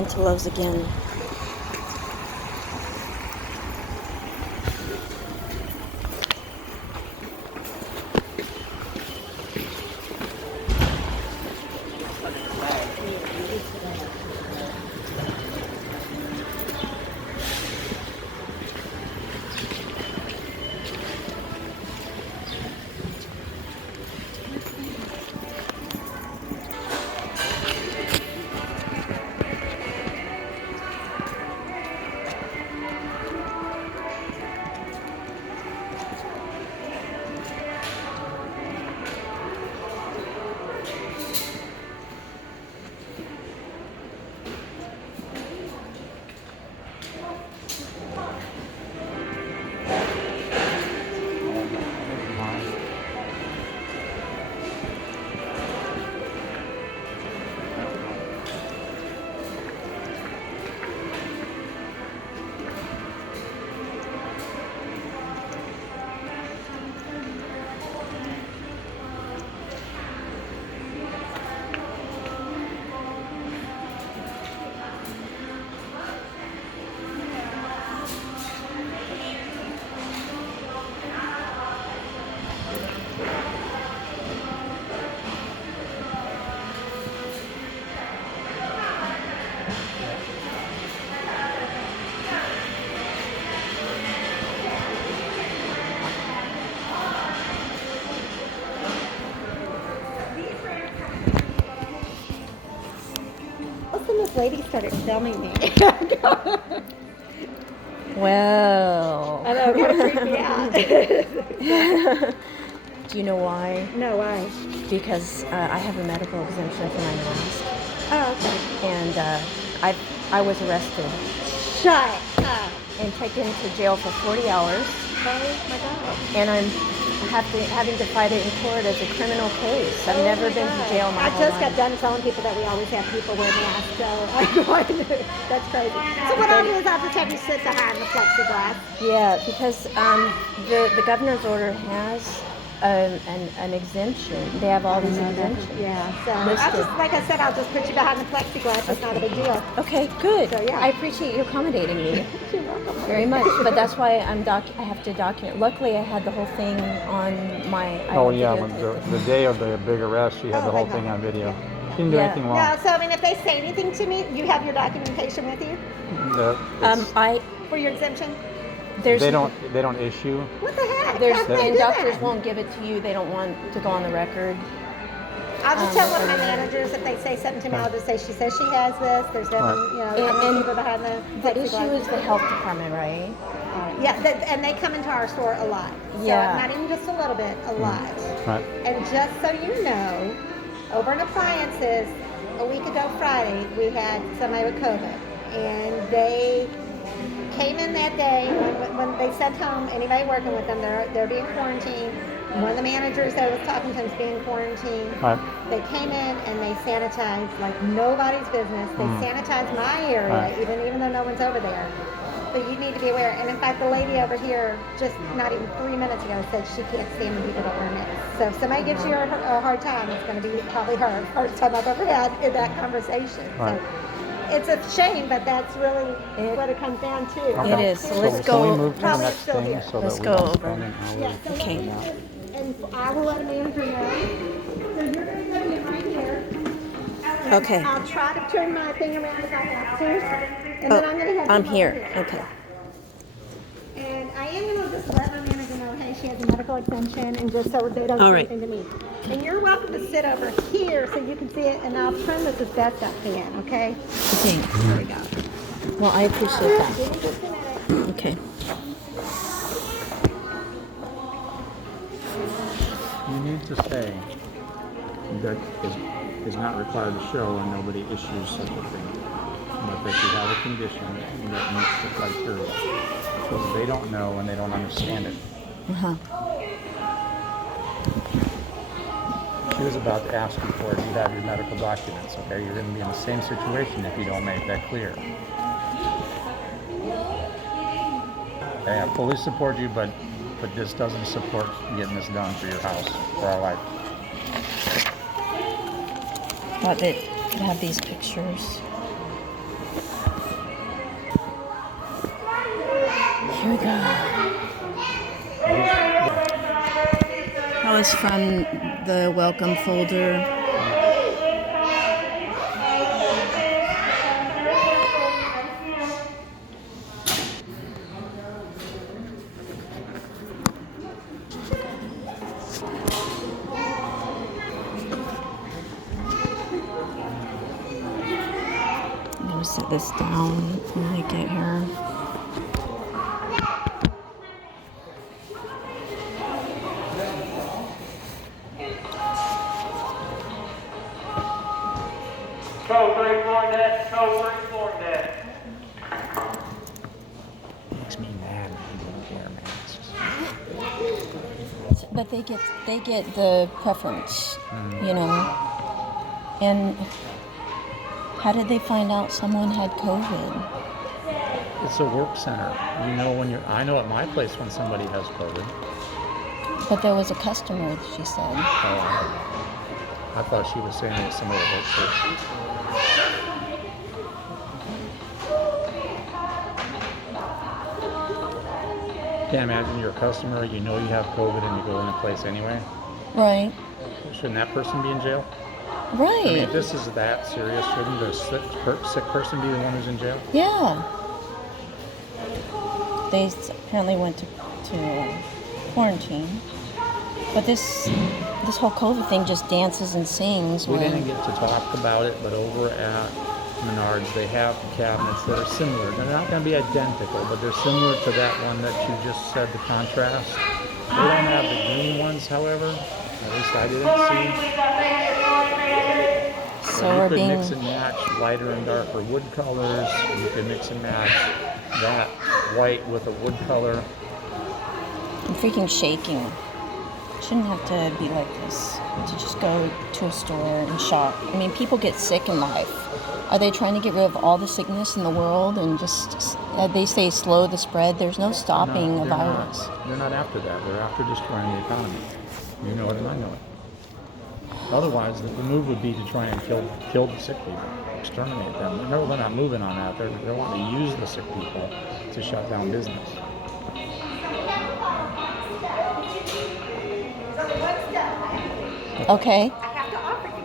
into Lowe's again. This lady started filming me. Well. I know, it kind of creeped me out. Do you know why? No, why? Because I have a medical exemption for my mask. Oh, okay. And I was arrested Shut up. and taken to jail for 40 hours. Oh my God. And I'm having to fight it in court as a criminal case. I've never been to jail my I whole just got life. done telling people that we always have people wear masks, so I'm going to, that's crazy. So what I'll do is I'll just have you sit behind the plexiglass. Yeah, because the governor's order has an exemption. They have all these exemptions. Yeah, so I'll listed. just, like I said, I'll just put you behind the plexiglass. It's not a big deal. Okay, good. So, yeah. I appreciate you accommodating me You're welcome. very much. But that's why I have to document. Luckily, I had the whole thing on my. Oh yeah, when the day of the big arrest, she had the whole thing on video. She didn't do Yeah. anything wrong. No, so I mean, if they say anything to me, you have your documentation with you It's- for your exemption? There's they don't issue. What the heck? There's How can I and do doctors that? won't give it to you. They don't want to go on the record. I'll just tell one of my managers if they say something to me. I'll just say she says she has this. There's nothing, you know, And people behind the The issue plexiglass. is the health department, right? Yeah, and they come into our store a lot. So Yeah. not even just a little bit, a lot. Right. And just so you know, over in appliances, a week ago Friday, we had somebody with COVID, and they came in that day when they sent home anybody working with them. They're being quarantined. One of the managers that was talking to them is being quarantined. Right. They came in and they sanitized like nobody's business. They sanitized my area, Right. even though no one's over there. But you need to be aware. And in fact, the lady over here, just not even 3 minutes ago, said she can't stand when people don't wear masks. So if somebody gives you a hard time, it's going to be probably her. First time I've ever had in that conversation. Right. So it's a shame, but that's really what it comes down to. Okay. It is. So let's Can we go. move to the Probably next still thing here. so Let's that we go don't over. spend an hour? Yeah, so Okay. and I will let a manager know. So you're going to go in right here. Okay. I'll try to turn my thing around if I have to. And then I'm going to have I'm you here. over Okay. And I am going to just let my manager know, hey, she has a medical exemption, and just so they don't All say right. anything to me. And you're welcome to sit over here so you can see it, and I'll trim this as best I can, okay? Thanks. There we go. Well, I appreciate that. Give me just a minute. Okay. You need to say that is not required to show and nobody issues such a thing. But that you have a condition that meets the criteria. Because they don't know and they don't understand it. Uh-huh. She was about to ask you for it. You have your medical documents, okay? You're going to be in the same situation if you don't make that clear. Okay, I fully support you, but this doesn't support getting this done for your house, for our life. Thought that could have these pictures. Here we go. That was from the welcome folder. I'm gonna set this down when I get here. Code 34 net, code 34 net. Makes me mad when people don't wear masks. But they get the preference, you know. And how did they find out someone had COVID? It's a work center. You know when you're. I know at my place when somebody has COVID. But there was a customer, she said. I thought she was saying it was somebody that works there. Can't imagine you're a customer, you know you have COVID and you go in a place anyway. Right. Shouldn't that person be in jail? Right. I mean, if this is that serious, shouldn't the sick person be the one who's in jail? Yeah. They apparently went to quarantine. But this whole COVID thing just dances and sings. We didn't get to talk about it, but over at Menards, they have cabinets that are similar. They're not going to be identical, but they're similar to that one that you just said, the contrast. They don't have the green ones, however. At least I didn't see. So you we're could being mix and match lighter and darker wood colors. You could mix and match that white with a wood color. I'm freaking shaking. Shouldn't have to be like this. To just go to a store and shop. I mean, people get sick in life. Are they trying to get rid of all the sickness in the world and just, they say, slow the spread? There's no stopping a virus. They're not after that. They're after destroying the economy. You know it and I know it. Otherwise, the move would be to try and kill the sick people, exterminate them. No, they're not moving on that. They're wanting to use the sick people to shut down business. Okay. I have to offer you.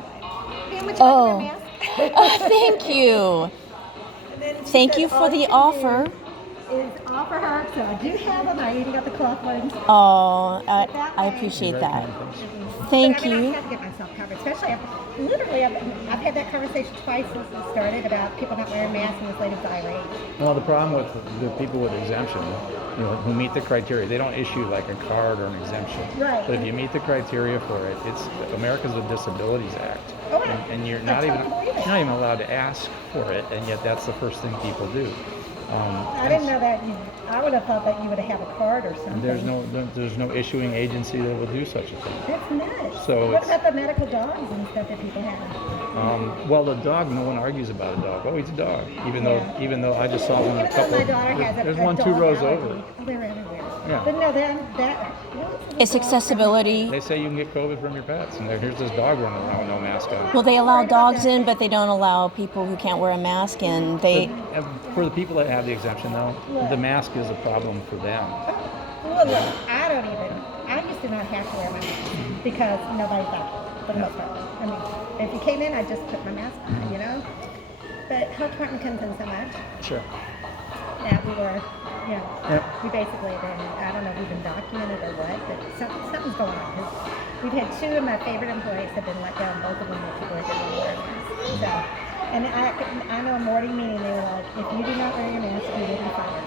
Pam, would you like to wear a Oh. mask? Oh, thank you. And then she Thank said, you for all the can offer. do Is offer her. So I do have them. I even got the cloth ones. Oh, I appreciate that. Thank But, I mean, you. I have to get myself covered, especially I've had that conversation twice since it started about people not wearing masks and this lady's irate. Well, the problem with the people with exemption, who meet the criteria, they don't issue like a card or an exemption. Right. But if you meet the criteria for it, it's America's with Disabilities Act, Oh, right. and you're I not totally believe it. allowed to ask for it, and yet that's the first thing people do. I didn't know that. I would have thought that you would have a card or something. There's no issuing agency that will do such a thing. That's nuts. So what it's- about the medical dogs and stuff that people have? Well, the dog, no one argues about a dog. Oh, he's a dog. Even Yeah. though I just saw them in a Even though couple. my daughter has There's a one dog 2 rows allergy. over. Oh, they're everywhere. Yeah. But no, that It's accessibility. They say you can get COVID from your pets, and here's this dog running around with no mask on. Well, they allow dogs in, but they don't allow people who can't wear a mask in. They For the people that have the exemption, though, the mask is a problem for them. Well, look, I used to not have to wear my mask because nobody's out for the most part. I mean, if you came in, I just put my mask on, you know? But health department comes in so much Sure. that we were, you know, Yep. we basically been, I don't know if we've been documented or what, but something's going on. 'Cause we've had 2 of my favorite employees have been let go, and both of them were people who didn't wear masks. So, and I know a morning meeting, they were like, if you do not wear your mask, you will be fired.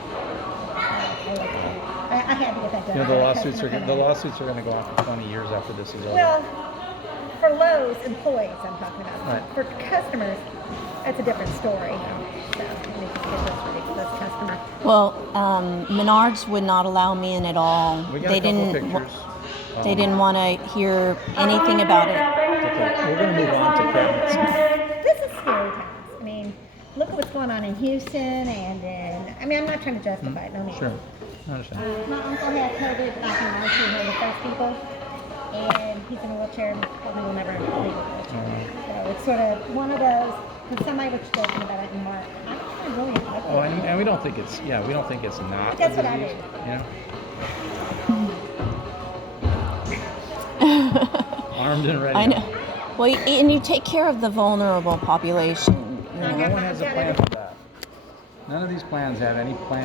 I had to get that done. The lawsuits are going to go on for 20 years after this is over. Well, for Lowe's employees, I'm talking about. Right. For customers, that's a different story. So, we just get this ridiculous customer. well, Menards would not allow me in at all. We got They a couple didn't. pictures. They didn't want to hear anything about it. Okay, we're going to move on to cabinets. This is scary times. I mean, look at what's going on in Houston, and then, I mean, I'm not trying to justify it, no need. Sure. I understand. My uncle had COVID back in March, he was one of the first people, and he's in a wheelchair, and probably will never leave a wheelchair. So it's sort of one of those, because somebody was joking about it in March. I don't know really not. Oh, and we don't think it's we don't think it's not That's a what I disease, mean. Armed and ready. I know. Well, and you take care of the vulnerable population. You know? No one has a plan for that. None of these plans have any plan.